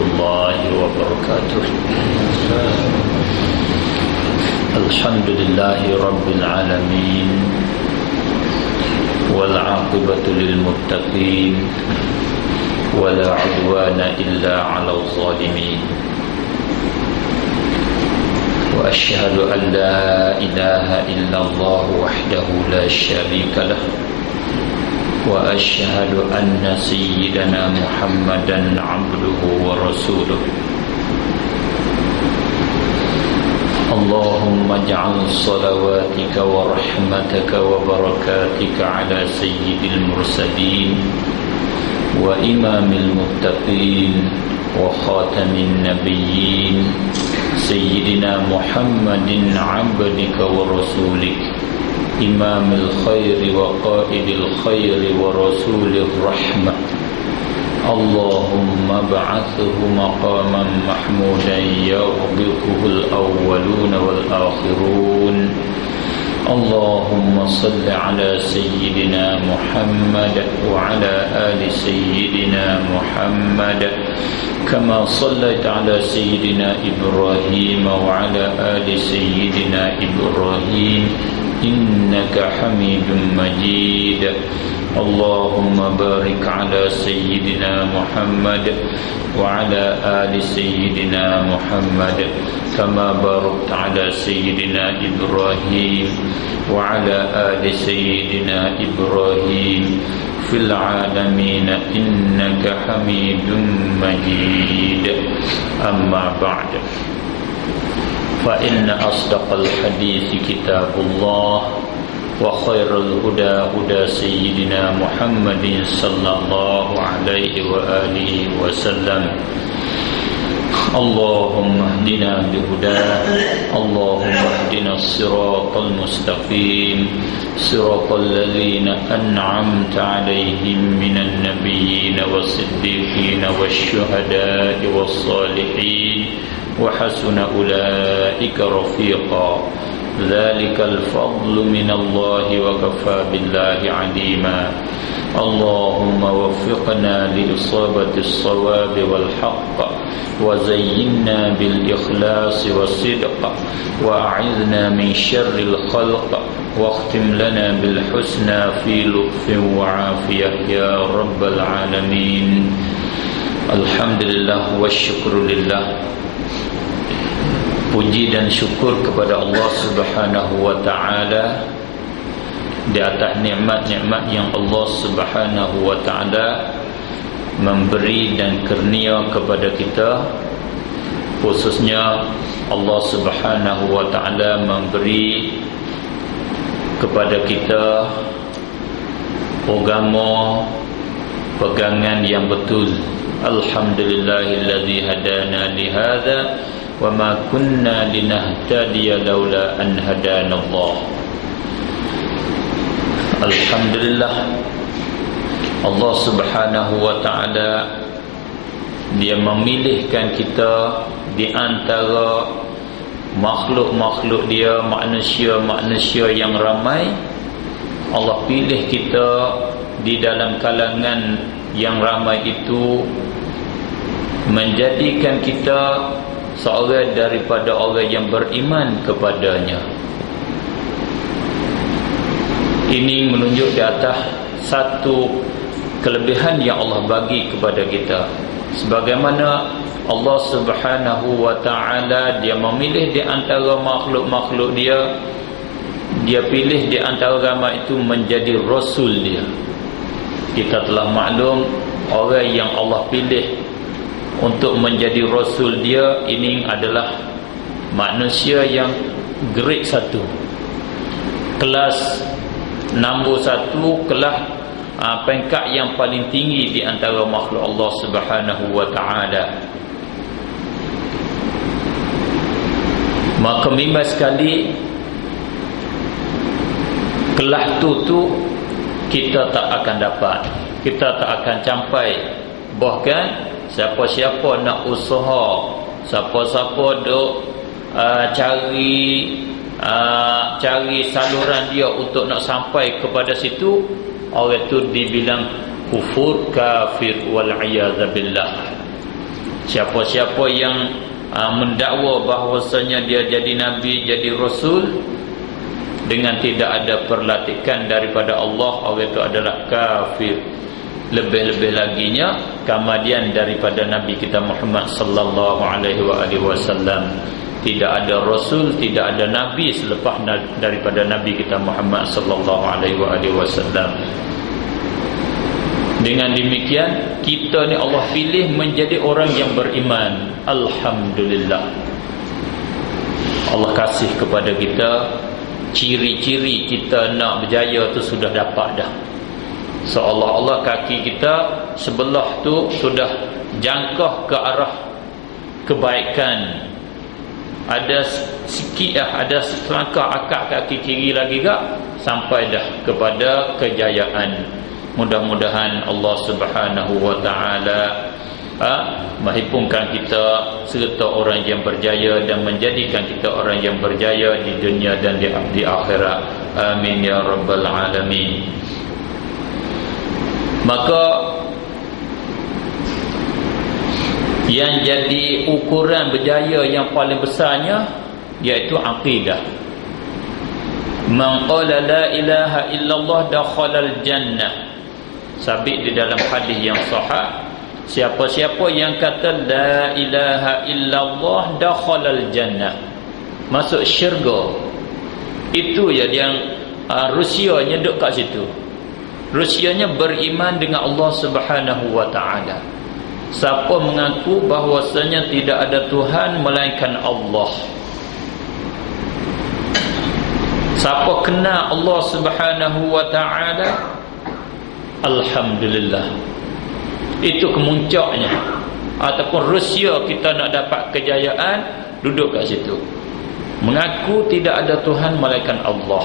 الله وبركاته. الحمد لله رب العالمين والعاقبة للمتقين ولا عدوان إلا على الظالمين. وأشهد أن لا إله إلا الله وحده لا شريك له وأشهد أن سيدنا محمدا عبده ورسوله. اللهم اجعل صلواتك ورحمتك وبركاتك على سيد المرسلين وإمام المتقين وخاتم النبيين سيدنا محمد عبدك ورسولك إمام الخير وقائد الخير ورسول الرحمة. اللهم ابعثه مقاما محمودا يربطه الأولون والآخرون. اللهم صل على سيدنا محمد وعلى آل سيدنا محمد كما صليت على سيدنا إبراهيم وعلى آل سيدنا إبراهيم إنك حميد مجيد. اللهم بارك على سيدنا محمد وعلى آل سيدنا محمد كما باركت على سيدنا إبراهيم وعلى آل سيدنا إبراهيم في العالمين إنك حميد مجيد. أما بعد، فإن أصدق الحديث كتاب الله وخير الهدى هدى سيدنا محمد صلى الله عليه وآله وسلم. اللهم اهدنا بهداك، اللهم اهدنا الصراط المستقيم، صراط الذين أنعمت عليهم من النبيين والصديقين والشهداء والصالحين وحسن أولئك رفيقا. ذلك الفضل من الله وكفى بالله عليما. اللهم وفقنا لإصابة الصواب والحق وزينا بالإخلاص والصدق وأعذنا من شر الخلق واختم لنا بالحسنى في لطف وعافية يا رب العالمين. الحمد لله والشكر لله. Puji dan syukur kepada Allah Subhanahu wa ta'ala di atas nikmat-nikmat yang Allah Subhanahu wa ta'ala memberi dan kurnia kepada kita. Khususnya Allah Subhanahu wa ta'ala memberi kepada kita agama pegangan yang betul. Alhamdulillahilladzi hadana li hadza wa ma kunna linahtadiya laula an hadanallah. Alhamdulillah, Allah Subhanahu wa ta'ala Dia memilihkan kita di antara makhluk-makhluk Dia, manusia-manusia yang ramai. Allah pilih kita di dalam kalangan yang ramai itu, menjadikan kita seorang daripada orang yang beriman kepadanya. Ini menunjuk di atas satu kelebihan yang Allah bagi kepada kita. Sebagaimana Allah Subhanahu wa ta'ala Dia memilih di antara makhluk-makhluk Dia, Dia pilih di antara ramai itu menjadi Rasul Dia. Kita telah maklum, orang yang Allah pilih untuk menjadi Rasul Dia ini adalah manusia yang grade 1, kelas nombor 1, kelas peringkat yang paling tinggi di antara makhluk Allah Subhanahu wa ta'ala. Maka memang sekali kelas tu kita tak akan dapat, kita tak akan capai. Bahkan siapa-siapa nak usaha, siapa-siapa duk cari saluran dia untuk nak sampai kepada situ, orang tu dibilang kufur, kafir, wal iyadza billah. Siapa-siapa yang mendakwa bahawasanya dia jadi nabi, jadi rasul dengan tidak ada perlatikan daripada Allah, orang itu adalah kafir. Lebih-lebih laginya kemudian daripada Nabi kita Muhammad sallallahu alaihi wasallam. Tidak ada rasul, tidak ada nabi selepas daripada Nabi kita Muhammad sallallahu alaihi wasallam. Dengan demikian kita ni Allah pilih menjadi orang yang beriman. Alhamdulillah. Allah kasih kepada kita ciri-ciri kita nak berjaya tu sudah dapat dah. Seolah-olah kaki kita sebelah tu sudah jangkah ke arah kebaikan. Ada sikit ada selangkah akak kaki kiri lagi tak sampai dah kepada kejayaan. Mudah-mudahan Allah Subhanahu wa taala menghimpunkan kita serta orang yang berjaya dan menjadikan kita orang yang berjaya di dunia dan di akhirat. Amin ya rabbal alamin. Maka yang jadi ukuran berjaya yang paling besarnya iaitu akidah. Man qala la ilaha illallah dakhalal jannah. Sabit di dalam hadis yang sahih, siapa-siapa yang kata la ilaha illallah dakhalal jannah, masuk syurga. Itu ya yang rusianya duduk kat situ. Rusianya beriman dengan Allah Subhanahu wa taala. Siapa mengaku bahwasanya tidak ada Tuhan melainkan Allah, siapa kenal Allah Subhanahu wa taala, alhamdulillah. Itu kemuncaknya. Ataupun rusia kita nak dapat kejayaan, duduk kat situ. Mengaku tidak ada Tuhan melainkan Allah.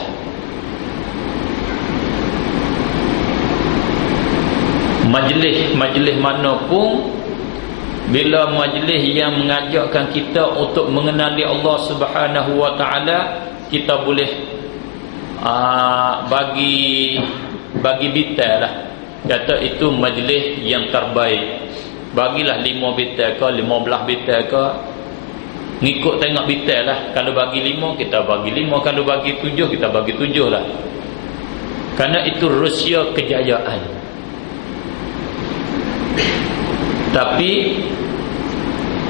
Majlis mana pun, bila majlis yang mengajakkan kita untuk mengenali Allah Subhanahu wa taala, kita boleh bagi bitai lah. Kata itu majlis yang terbaik. Bagilah 5 bitai ke 15 bitai ke, ngikut tengok bitai lah. Kalau bagi 5 kita bagi 5, kalau bagi 7 kita bagi 7 lah. Karena itu rusia kejayaan. Tapi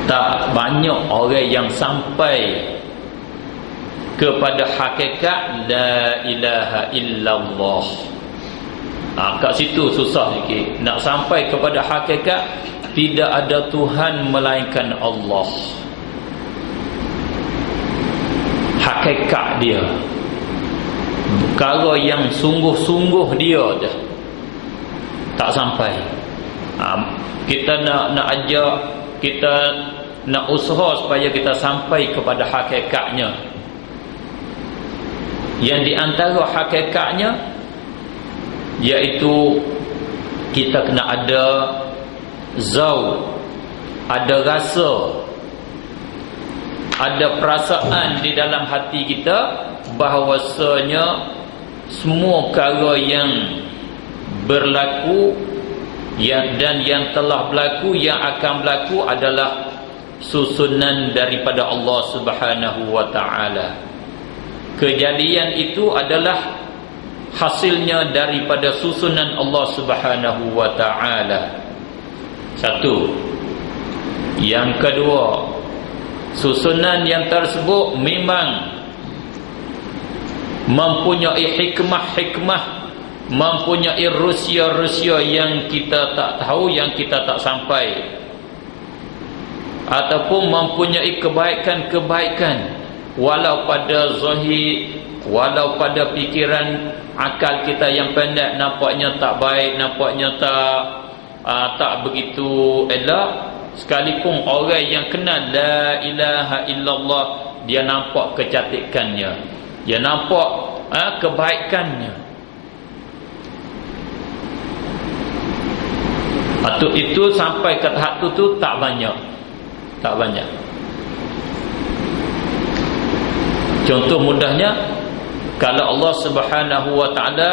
tak banyak orang yang sampai kepada hakikat la ilaha illallah. Kat situ susah sikit. Nak sampai kepada hakikat tidak ada Tuhan melainkan Allah. Hakikat dia, perkara yang sungguh-sungguh dia je, tak sampai. Kita nak ajak, kita nak usaha supaya kita sampai kepada hakikatnya. Yang di antara hakikatnya iaitu kita kena ada zauq, ada rasa, ada perasaan di dalam hati kita bahawasanya semua perkara yang berlaku dan yang telah berlaku, yang akan berlaku adalah susunan daripada Allah Subhanahu wa taala. Kejadian itu adalah hasilnya daripada susunan Allah Subhanahu wa taala. Satu. Yang kedua, susunan yang tersebut memang mempunyai hikmah-hikmah, mempunyai rusia-rusia yang kita tak tahu, yang kita tak sampai, ataupun mempunyai kebaikan-kebaikan walau pada zahir, walau pada fikiran akal kita yang pendek nampaknya tak baik, nampaknya tak begitu elok. Sekalipun orang yang kenal la ilaha illallah, dia nampak kecantikannya, dia nampak kebaikannya. Atau itu sampai ke tahap tu tak banyak. Tak banyak. Contoh mudahnya, kalau Allah Subhanahu wa taala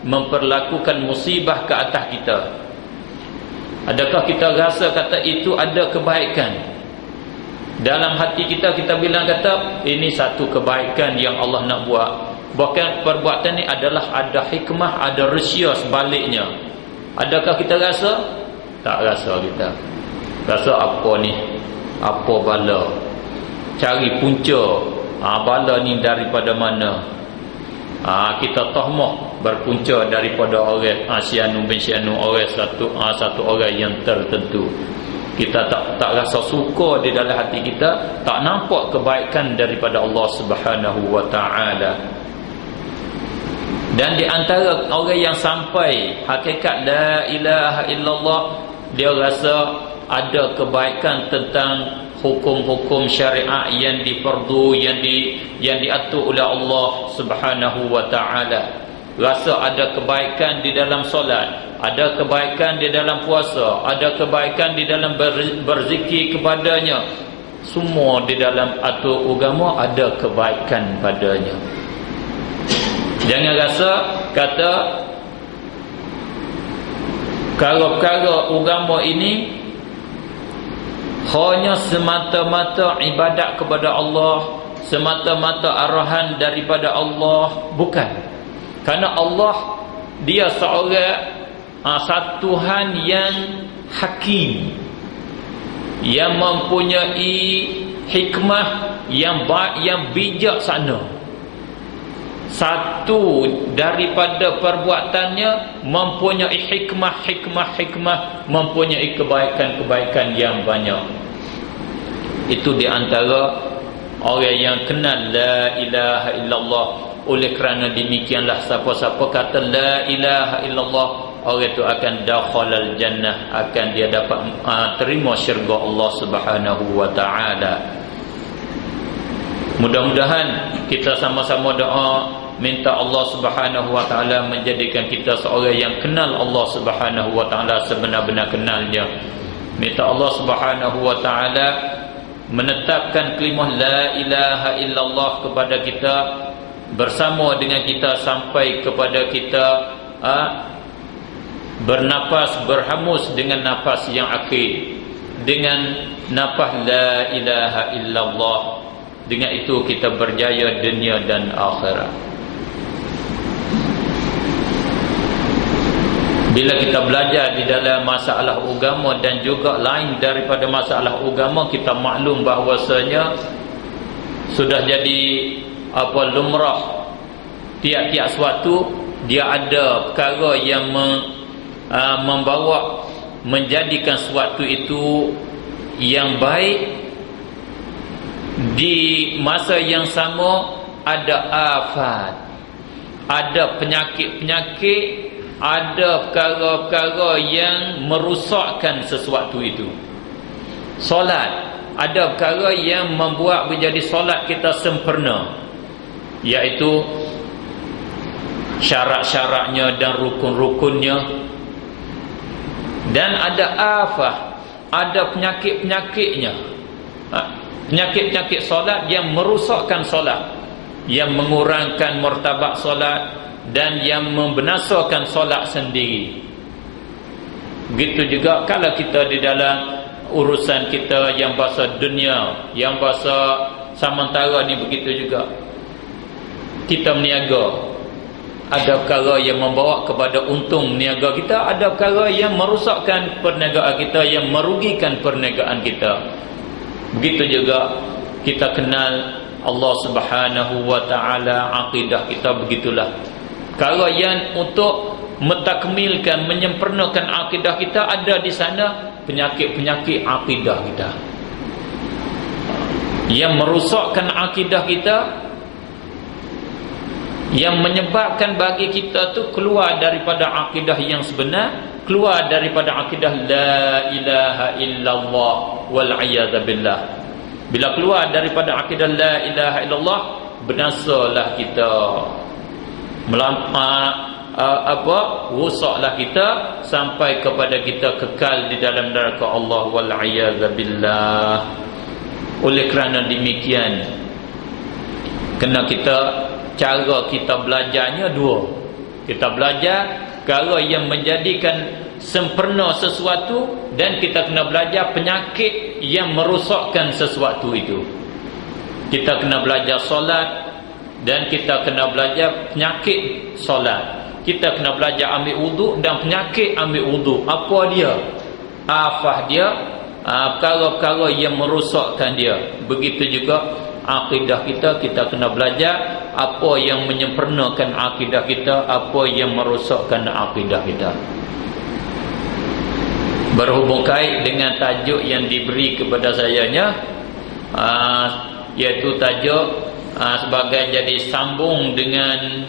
memperlakukan musibah ke atas kita, Adakah kita rasa kata itu ada kebaikan? Dalam hati kita, kita bilang kata ini satu kebaikan yang Allah nak buat. Bahkan perbuatan ni adalah ada hikmah, ada rahsia sebaliknya. Adakah kita rasa? Tak rasa kita. Rasa apa ni? Apa bala? Cari punca. Bala ni daripada mana? Kita tahmah berpunca daripada orang Sianu bin Sianu, orang satu orang yang tertentu. Kita tak rasa suka di dalam hati kita, tak nampak kebaikan daripada Allah Subhanahu wa taala. Dan di antara orang yang sampai hakikat la ilaha illallah, dia rasa ada kebaikan tentang hukum-hukum syariat yang diperdu, yang diatur oleh Allah Subhanahu wa taala. Rasa ada kebaikan di dalam solat, ada kebaikan di dalam puasa, ada kebaikan di dalam berzikir kepadanya. Semua di dalam atur agama ada kebaikan padanya. Jangan rasa kata perkara agama ini hanya semata-mata ibadat kepada Allah, semata-mata arahan daripada Allah. Bukan. Kerana Allah, dia seorang satu Tuhan yang hakim, yang mempunyai hikmah yang bijaksana. Satu daripada perbuatannya mempunyai hikmah, mempunyai kebaikan-kebaikan yang banyak. Itu di antara orang yang kenal la ilaha illallah. Oleh kerana demikianlah siapa-siapa kata la ilaha illallah, orang itu akan dakhalal jannah, akan dia dapat terima syurga Allah Subhanahu wa taala. Mudah-mudahan kita sama-sama doa minta Allah Subhanahu wa taala menjadikan kita seorang yang kenal Allah Subhanahu wa taala sebenar-benar kenalnya. Minta Allah Subhanahu wa taala menetapkan kalimah la ilaha illallah kepada kita, bersama dengan kita sampai kepada kita bernapas, berhamus dengan nafas yang akhir, dengan nafas la ilaha illallah. Dengan itu kita berjaya dunia dan akhirat. Bila kita belajar di dalam masalah agama dan juga lain daripada masalah agama, kita maklum bahawasanya sudah jadi lumrah, tiap-tiap suatu dia ada perkara yang membawa menjadikan suatu itu yang baik. Di masa yang sama ada afat, ada penyakit-penyakit, ada perkara-perkara yang merosakkan sesuatu itu. Solat, ada perkara yang membuat menjadi solat kita sempurna, iaitu syarat-syaratnya dan rukun-rukunnya. Dan ada afah, ada penyakit-penyakitnya. Penyakit-penyakit solat yang merosakkan solat, yang mengurangkan martabat solat dan yang membinasakan solat sendiri. Begitu juga kalau kita di dalam urusan kita yang bahasa dunia, yang bahasa sementara ni, begitu juga kita meniaga. Ada perkara yang membawa kepada untung niaga kita, ada perkara yang merosakkan perniagaan kita, yang merugikan perniagaan kita. Begitu juga kita kenal Allah Subhanahu wa taala, akidah kita begitulah. Perkara yang untuk mentakmilkan, menyempurnakan akidah kita, ada di sana penyakit-penyakit akidah kita yang merosakkan akidah kita, yang menyebabkan bagi kita tu keluar daripada akidah yang sebenar, keluar daripada akidah la ilaha illallah wal a'yadzu billah. Bila keluar daripada akidah la ilaha illallah, binasalah kita, rusaklah kita sampai kepada kita kekal di dalam neraka Allah wal a'yadzu billah. Oleh kerana demikian, kena cara kita belajarnya dua. Kita belajar perkara yang menjadikan sempurna sesuatu, dan kita kena belajar penyakit yang merosakkan sesuatu itu. Kita kena belajar solat, dan kita kena belajar penyakit solat. Kita kena belajar ambil wuduk dan penyakit ambil wuduk. Apa dia? Afah dia, perkara-perkara yang merosakkan dia. Begitu juga akidah kita, kita kena belajar apa yang menyempurnakan akidah kita, apa yang merosakkan akidah kita. Berhubung kait dengan tajuk yang diberi kepada sayanya, iaitu tajuk sebagai jadi sambung dengan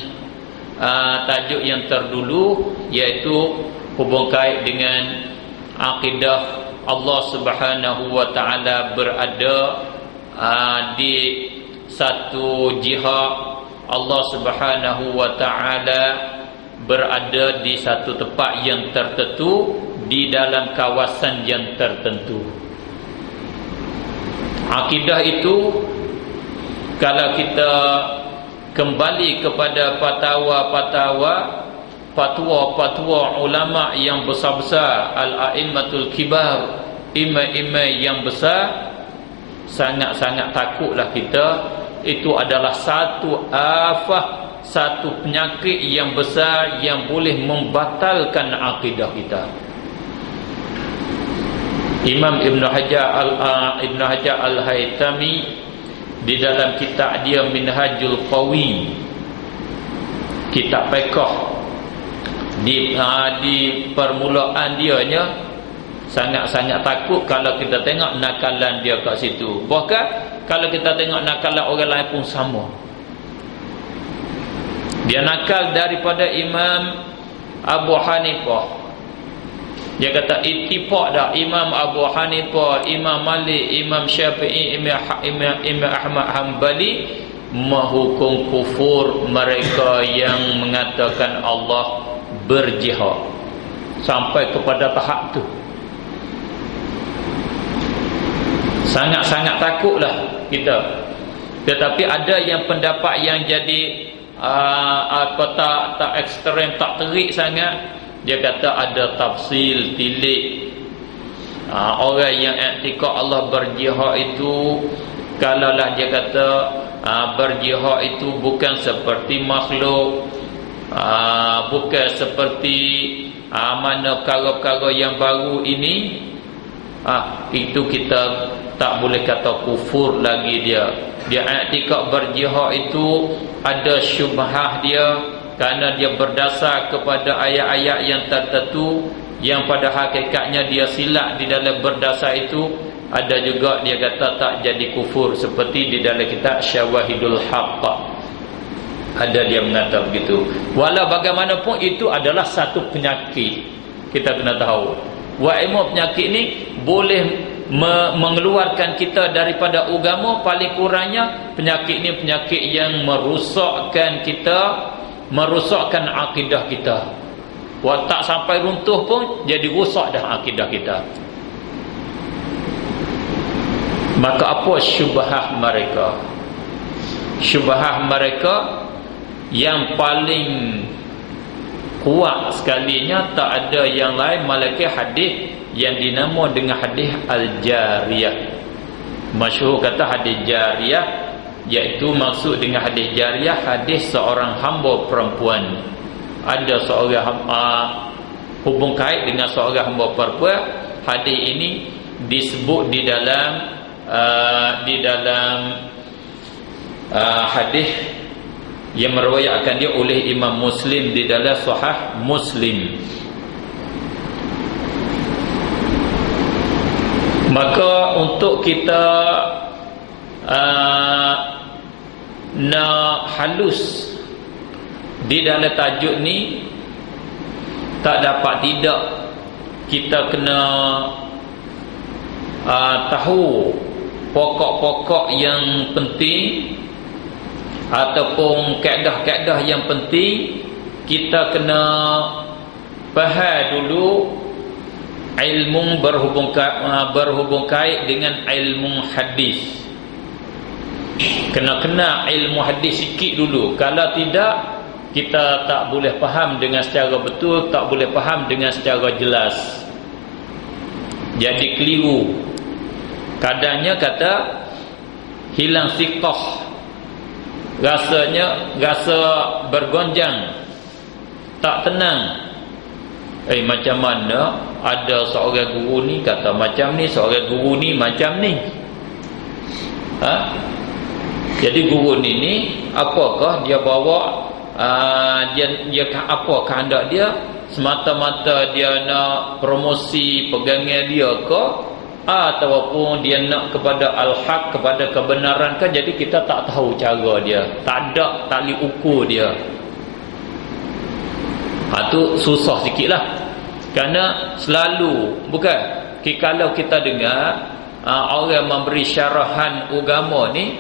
tajuk yang terdulu, iaitu hubung kait dengan akidah Allah Subhanahu wa taala berada di satu jihad. Allah Subhanahu wa taala berada di satu tempat yang tertentu, di dalam kawasan yang tertentu. Akidah itu, kalau kita kembali kepada fatwa ulama yang besar-besar, al-a'immatul kibar, imam-imam yang besar, sangat-sangat takutlah kita. Itu adalah satu afah, satu penyakit yang besar yang boleh membatalkan akidah kita. Imam Ibn Hajar Al-Haytami di dalam kitab dia Minhajul Qawi, kitab fiqh, di permulaan dianya sangat-sangat takut kalau kita tengok nakalan dia kat situ. Bahkan kalau kita tengok nakalan orang lain pun sama. Dia nakal daripada Imam Abu Hanifah. Dia kata ittifaq dah Imam Abu Hanifah, Imam Malik, Imam Syafi'i, Imam Ahmad Hanbali menghukum kufur mereka yang mengatakan Allah berjihad. Sampai kepada tahap tu. Sangat-sangat takutlah kita. Tetapi ada yang pendapat yang jadi tak ekstrem, tak terik sangat. Dia kata ada tafsil, tilik. Orang yang i'tikad Allah berjihad itu, kalaulah dia kata berjihad itu bukan seperti makhluk, bukan seperti mana perkara-perkara yang baru ini, itu kita tak boleh kata kufur lagi dia. Dia i'tikad berjihad itu ada syubhah dia, kerana dia berdasar kepada ayat-ayat yang tertentu yang pada hakikatnya dia silap di dalam berdasar itu. Ada juga dia kata tak jadi kufur, seperti di dalam kitab Syawahidul Haqq ada dia mengatakan begitu. Walau bagaimanapun itu adalah satu penyakit, kita kena tahu. Wa'imah penyakit ni boleh mengeluarkan kita daripada agama. Paling kurangnya penyakit ni penyakit yang merosakkan kita, merosakkan akidah kita. Tak sampai runtuh pun jadi rosak dah akidah kita. Maka apa syubhah mereka? Syubhah mereka yang paling kuat sekalinya tak ada yang lain melainkan hadis yang dinama dengan hadis al-jariyah. Masyhur kata hadis jariyah, iaitu maksud dengan hadis jariyah, hadis seorang hamba perempuan. Ada seorang hubung kait dengan seorang hamba perempuan. Hadis ini disebut di dalam hadis yang meriwayatkan dia oleh Imam Muslim di dalam Sahih Muslim. Maka untuk kita nak halus di dalam tajuk ni, tak dapat tidak kita kena tahu pokok-pokok yang penting ataupun kaedah-kaedah yang penting. Kita kena faham dulu ilmu berhubung kait dengan ilmu hadis. Kena ilmu hadis sikit dulu. Kalau tidak, kita tak boleh faham dengan secara betul, tak boleh faham dengan secara jelas. Jadi keliru. Kadangnya kata hilang siqah, rasa bergonjang, tak tenang. Macam mana ada seorang guru ni kata macam ni, seorang guru ni macam ni. Jadi guru ni apakah dia bawa, dia apa kehendak dia? Semata-mata dia nak promosi pegangan dia ke, ataupun dia nak kepada al-haq, kepada kebenaran ke? Jadi kita tak tahu cara dia, tak ada tali ukur dia. Tu susah sikit lah. Kerana selalu, bukan, kalau kita dengar orang memberi syarahan agama ni,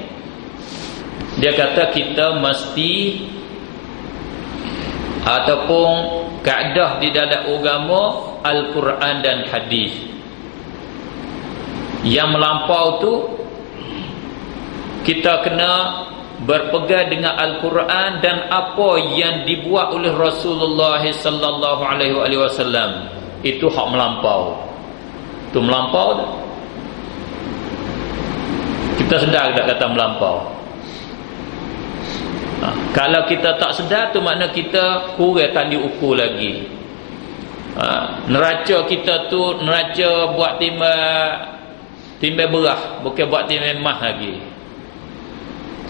dia kata kita mesti, ataupun kaedah di dalam agama Al-Quran dan hadis. Yang melampau tu kita kena berpegang dengan Al-Quran dan apa yang dibuat oleh Rasulullah sallallahu alaihi wasallam. Itu hak melampau. Tu melampau tu. Kita sedar tak kata melampau? Kalau kita tak sedar tu makna kita kurang tali ukur lagi. Neraca kita tu neraca buat timbal berah, bukan buat timbal mah lagi.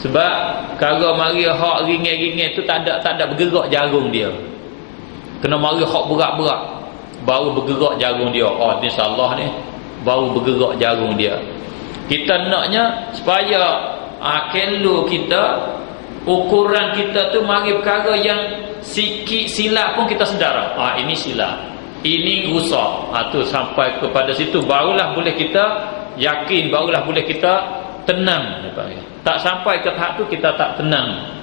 Sebab kalau mari hak ringan-ringan tu tak ada bergerak jarum dia. Kena mari hak berat-berat baru bergerak jarum dia. Oh, ni salah ni. Baru bergerak jarum dia. Kita naknya supaya kelo kita, ukuran kita tu mari perkara yang sikit silap pun kita sedar. Ini silap, ini rusak. Tu sampai kepada situ barulah boleh kita yakin, barulah boleh kita tenang. Tak sampai ke tahap tu kita tak tenang.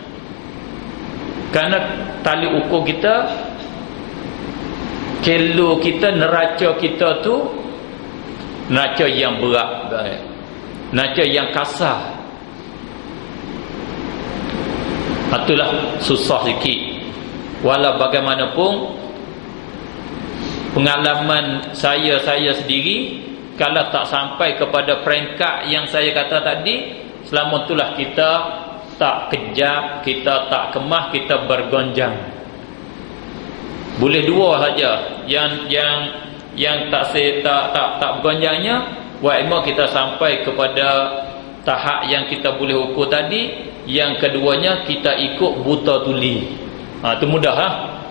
Kerana tali ukur kita, kilo kita, neraca kita tu neraca yang berat, neraca yang kasar. Itulah susah sikit. Walau bagaimanapun pengalaman saya sendiri, kalau tak sampai kepada peringkat yang saya kata tadi, selama itulah kita tak kejap, kita tak kemah, kita bergonjang. Boleh dua saja yang tak bergonjangnya, wa'imah kita sampai kepada tahap yang kita boleh ukur tadi. Yang keduanya kita ikut buta tuli. Itu mudah lah.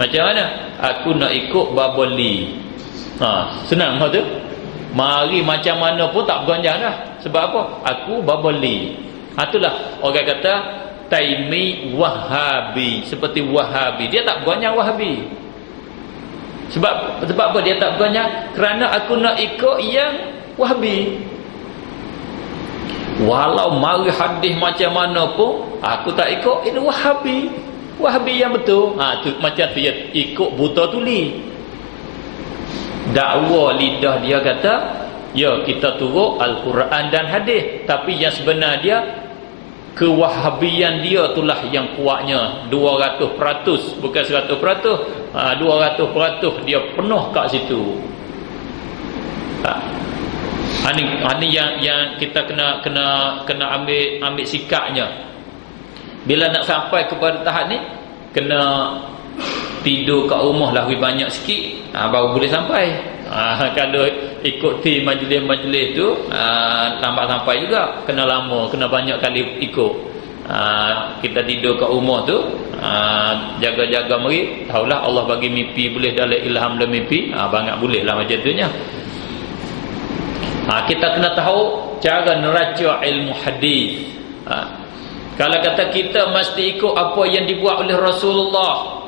Macam mana? Aku nak ikut baboli. Senang tu. Mari macam mana pun tak bergonjang dah. Sebab apa? Aku baboli. Itulah orang kata Taimi Wahabi. Seperti Wahabi. Dia tak bergonjang Wahabi. Sebab apa dia tak bergonjang? Kerana aku nak ikut yang Wahabi. Walau mari hadis macam mana pun aku tak ikut, ini Wahabi. Wahabi yang betul. Tu macam tu, dia ikut buta tuli. Dakwa lidah dia kata, ya kita turut Al-Quran dan hadis, tapi yang sebenar dia, kewahabian dia itulah yang kuatnya 200%, bukan 100%. 200% dia penuh kat situ. Ini yang kita kena ambil sikapnya. Bila nak sampai kepada tahap ni, kena tidur kat rumah lah lebih banyak sikit, baru boleh sampai. Kalau ikuti majlis-majlis tu, lambat sampai juga. Kena lama, kena banyak kali ikut. Kita tidur kat rumah tu, jaga-jaga mari, tahulah Allah bagi mimpi, boleh dalam ilham dalam mimpi, banyak boleh lah macam tu nya. Kita kena tahu cara neraca ilmu hadis. Kalau kata kita mesti ikut apa yang dibuat oleh Rasulullah,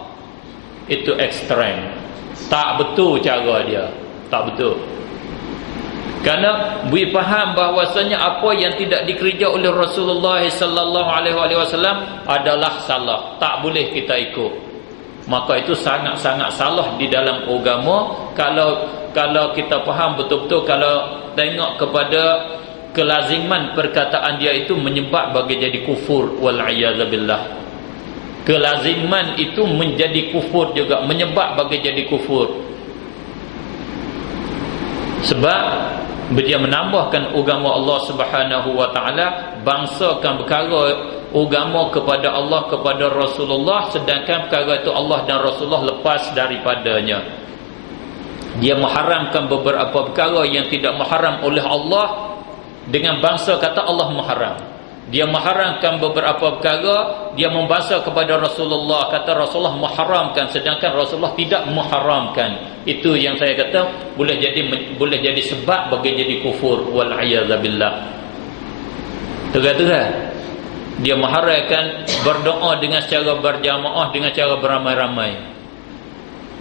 itu ekstrem. Tak betul cara dia. Tak betul. Kerana bui faham bahawasanya apa yang tidak dikerja oleh Rasulullah sallallahu alaihi wasallam adalah salah. Tak boleh kita ikut. Maka itu sangat-sangat salah di dalam agama. Kalau kita faham betul-betul, kalau tengok kepada kelaziman perkataan dia itu menyebab bagi jadi kufur wal a'yadzu billah. Kelaziman itu menjadi kufur juga, menyebab bagi jadi kufur. Sebab dia menambahkan agama Allah Subhanahu wa taala, bangsakan perkara agama kepada Allah, kepada Rasulullah, sedangkan perkara itu Allah dan Rasulullah lepas daripadanya. Dia mengharamkan beberapa perkara yang tidak muharam oleh Allah, dengan bangsa kata Allah muharam. Dia mengharamkan beberapa perkara, dia membangsa kepada Rasulullah, kata Rasulullah mengharamkan, sedangkan Rasulullah tidak mengharamkan. Itu yang saya kata boleh jadi sebab bagi jadi kufur, wal a'yadzabillah. Terang-terang dia mengharamkan berdoa dengan secara berjamaah, dengan cara beramai-ramai.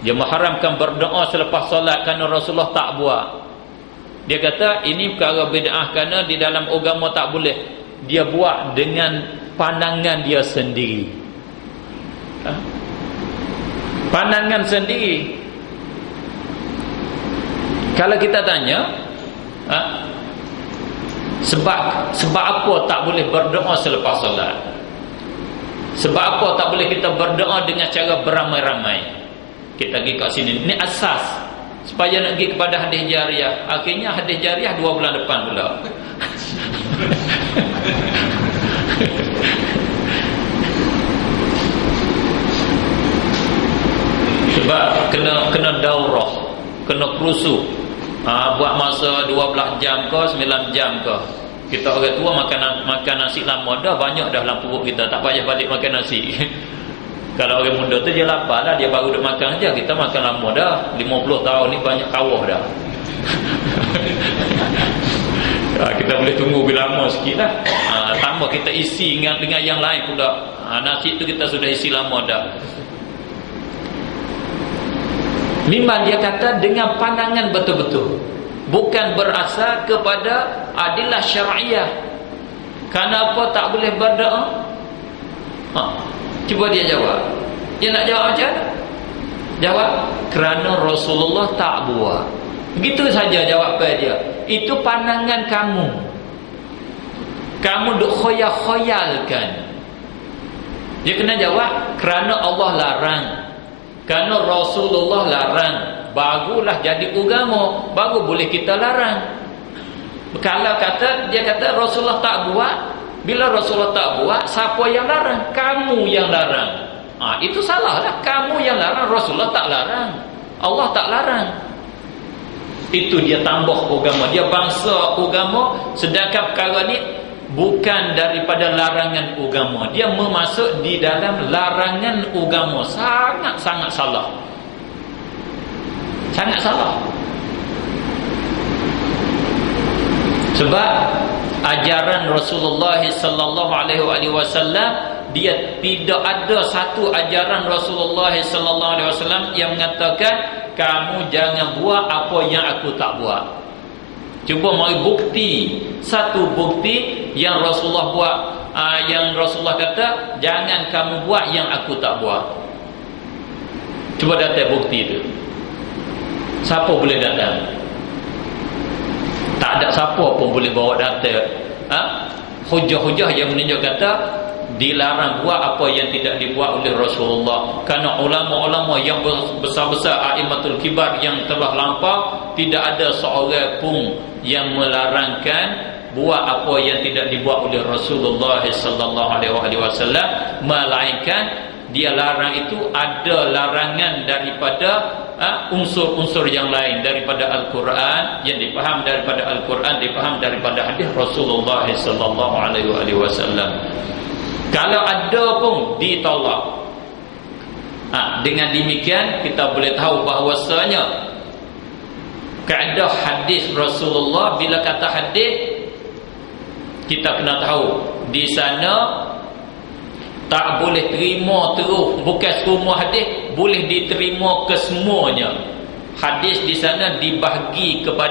Dia mengharamkan berdoa selepas solat kerana Rasulullah tak buat. Dia kata ini perkara bid'ah kerana di dalam agama tak boleh. Dia buat dengan pandangan dia sendiri. Pandangan sendiri. Kalau kita tanya, sebab apa tak boleh berdoa selepas solat? Sebab apa tak boleh kita berdoa dengan cara beramai-ramai? Kita pergi kat sini. Ini asas supaya nak pergi kepada hadis jariah. Akhirnya hadis jariah 2 bulan depan pula. Sebab kena daurah, kena kerusuh. Buat masa 12 jam ke 9 jam ke. Kita orang tua makan nasi lama dah, banyak dah dalam perut kita, tak payah balik makan nasi. Kalau orang muda tu dia lapar lah, dia baru duk makan aja. Kita makan lama dah, 50 tahun ni banyak kawah dah. Kita boleh tunggu lebih lama sikit lah. Tambah kita isi dengan yang lain pula. Nasi tu kita sudah isi lama dah. Memang dia kata dengan pandangan betul-betul, bukan berasal kepada adilah syar'iyah. Kenapa tak boleh berdoa? Cuba dia jawab. Dia nak jawab macam mana? Jawab, kerana Rasulullah tak buat. Begitu saja jawapan dia. Itu pandangan kamu. Kamu duk khoyal-khoyalkan. Dia kena jawab, kerana Allah larang, kerana Rasulullah larang, barulah jadi agama, baru boleh kita larang. Kalau dia kata Rasulullah tak buat, bila Rasulullah tak buat, siapa yang larang? Kamu yang larang. Itu salah lah. Kamu yang larang, Rasulullah tak larang, Allah tak larang. Itu dia tambah agama, dia bangsa agama, sedangkan perkara ni bukan daripada larangan agama. Dia memasuk di dalam larangan agama. Sangat-sangat salah. Sangat salah. Sebab ajaran Rasulullah sallallahu alaihi wasallam, dia tidak ada satu ajaran Rasulullah sallallahu alaihi wasallam yang mengatakan kamu jangan buat apa yang aku tak buat. Cuba mari bukti satu bukti yang Rasulullah buat, yang Rasulullah kata jangan kamu buat yang aku tak buat. Cuba datang bukti itu. Siapa boleh datang? Tak ada siapa pun boleh bawa datang hujah-hujah yang menunjuk kata dilarang buat apa yang tidak dibuat oleh Rasulullah. Kerana ulama-ulama yang besar-besar, a'immatul kibar yang telah lampau, tidak ada seorang pun yang melarangkan buat apa yang tidak dibuat oleh Rasulullah sallallahu alaihi wasallam, melainkan dia larang itu ada larangan daripada unsur-unsur yang lain, daripada Al-Quran, yang dipaham daripada Al-Quran, dipaham daripada hadis Rasulullah sallallahu alaihi wasallam. Kalau ada pun ditolak. Dengan demikian kita boleh tahu bahawasanya kaedah hadis Rasulullah, bila kata hadis, kita kena tahu di sana tak boleh terima terus, bukan semua hadis boleh diterima kesemuanya. Hadis di sana dibahagi kepada